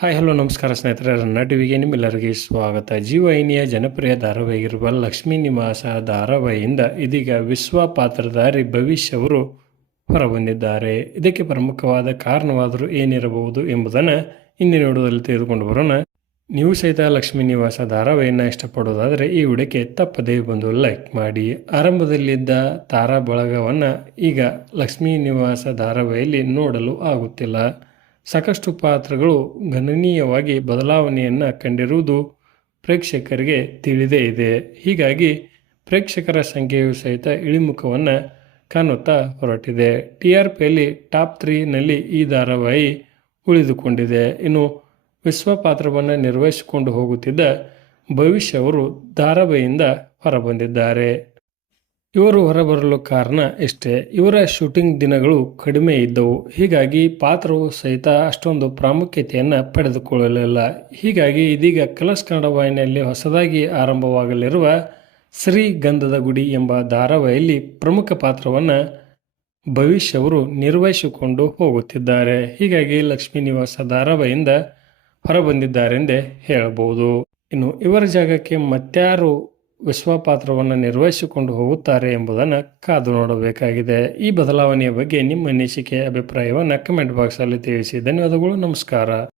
Hi hello ನಮಸ್ಕಾರ ಸ್ನೇಹಿತರೆ. ರನ್ನ ಟಿವಿಗೆ ನಿಮ್ಮೆಲ್ಲರಿಗೆ ಸ್ವಾಗತ. ಜೀವವಾಹಿನಿಯ ಜನಪ್ರಿಯ ಧಾರಾವಾಹಿಗಿರುವ ಲಕ್ಷ್ಮೀ ನಿವಾಸ ಧಾರಾವಾಹಿಯಿಂದ ಇದೀಗ ವಿಶ್ವ ಪಾತ್ರಧಾರಿ ಭವಿಷ್ಯ ಅವರು ಹೊರಬಂದಿದ್ದಾರೆ. ಇದಕ್ಕೆ ಪ್ರಮುಖವಾದ ಕಾರಣವಾದರೂ ಏನಿರಬಹುದು ಎಂಬುದನ್ನು ಇಂದಿನ ವಿಡಿಯೋದಲ್ಲಿ ತೆಗೆದುಕೊಂಡು ಬರೋಣ. ನೀವು ಸಹಿತ ಲಕ್ಷ್ಮೀ ನಿವಾಸ ಧಾರಾವಾಹಿಯನ್ನು ಇಷ್ಟಪಡೋದಾದರೆ ಈ ವಿಡಿಯೋಕ್ಕೆ ತಪ್ಪದೇ ಬಂದು ಲೈಕ್ ಮಾಡಿ. ಆರಂಭದಲ್ಲಿದ್ದ ತಾರಾ ಬಳಗವನ್ನು ಈಗ ಲಕ್ಷ್ಮೀ ನಿವಾಸ ಧಾರಾವಾಹಿಯಲ್ಲಿ ನೋಡಲು ಆಗುತ್ತಿಲ್ಲ. ಸಾಕಷ್ಟು ಪಾತ್ರಗಳು ಗಣನೀಯವಾಗಿ ಬದಲಾವಣೆಯನ್ನು ಕಂಡಿರುವುದು ಪ್ರೇಕ್ಷಕರಿಗೆ ತಿಳಿದೇ ಇದೆ. ಹೀಗಾಗಿ ಪ್ರೇಕ್ಷಕರ ಸಂಖ್ಯೆಯು ಸಹಿತ ಇಳಿಮುಖವನ್ನು ಕಾಣುತ್ತಾ ಹೊರಟಿದೆ. ಟಿ ಆರ್ ಪಿಯಲ್ಲಿ ಟಾಪ್ ತ್ರೀನಲ್ಲಿ ಈ ಧಾರಾವಾಹಿ ಉಳಿದುಕೊಂಡಿದೆ. ಇನ್ನು ವಿಶ್ವ ಪಾತ್ರವನ್ನು ನಿರ್ವಹಿಸಿಕೊಂಡು ಹೋಗುತ್ತಿದ್ದ ಭವಿಷ್ಯ ಅವರು ಧಾರಾವಾಹಿಯಿಂದ ಹೊರಬಂದಿದ್ದಾರೆ. ಇವರು ಹೊರಬರಲು ಕಾರಣ ಇಷ್ಟೇ. ಇವರ ಶೂಟಿಂಗ್ ದಿನಗಳು ಕಡಿಮೆ ಇದ್ದವು. ಹೀಗಾಗಿ ಪಾತ್ರವು ಸಹಿತ ಅಷ್ಟೊಂದು ಪ್ರಾಮುಖ್ಯತೆಯನ್ನು ಪಡೆದುಕೊಳ್ಳಲಿಲ್ಲ. ಹೀಗಾಗಿ ಇದೀಗ ಕಲರ್ಸ್ ಕನ್ನಡ ವಾಹಿನಿಯಲ್ಲಿ ಹೊಸದಾಗಿ ಆರಂಭವಾಗಲಿರುವ ಶ್ರೀ ಗಂಧದ ಗುಡಿ ಎಂಬ ಧಾರಾವಾಹಿಯಲ್ಲಿ ಪ್ರಮುಖ ಪಾತ್ರವನ್ನು ಭವಿಷ್ಯ ಅವರು ನಿರ್ವಹಿಸಿಕೊಂಡು ಹೋಗುತ್ತಿದ್ದಾರೆ. ಹೀಗಾಗಿ ಲಕ್ಷ್ಮೀ ನಿವಾಸ ಧಾರಾವಾಹಿಯಿಂದ ಹೊರಬಂದಿದ್ದಾರೆಂದೇ ಹೇಳಬಹುದು. ಇನ್ನು ಇವರ ಜಾಗಕ್ಕೆ ಮತ್ಯಾರು ವಿಶ್ವ ಪಾತ್ರವನ್ನು ನಿರ್ವಹಿಸಿಕೊಂಡು ಹೋಗುತ್ತಾರೆ ಎಂಬುದನ್ನು ಕಾದು ನೋಡಬೇಕಾಗಿದೆ. ಈ ಬದಲಾವಣೆಯ ಬಗ್ಗೆ ನಿಮ್ಮ ಅನಿಸಿಕೆ, ಅಭಿಪ್ರಾಯವನ್ನು ಕಮೆಂಟ್ ಬಾಕ್ಸಲ್ಲಿ ತಿಳಿಸಿ. ಧನ್ಯವಾದಗಳು, ನಮಸ್ಕಾರ.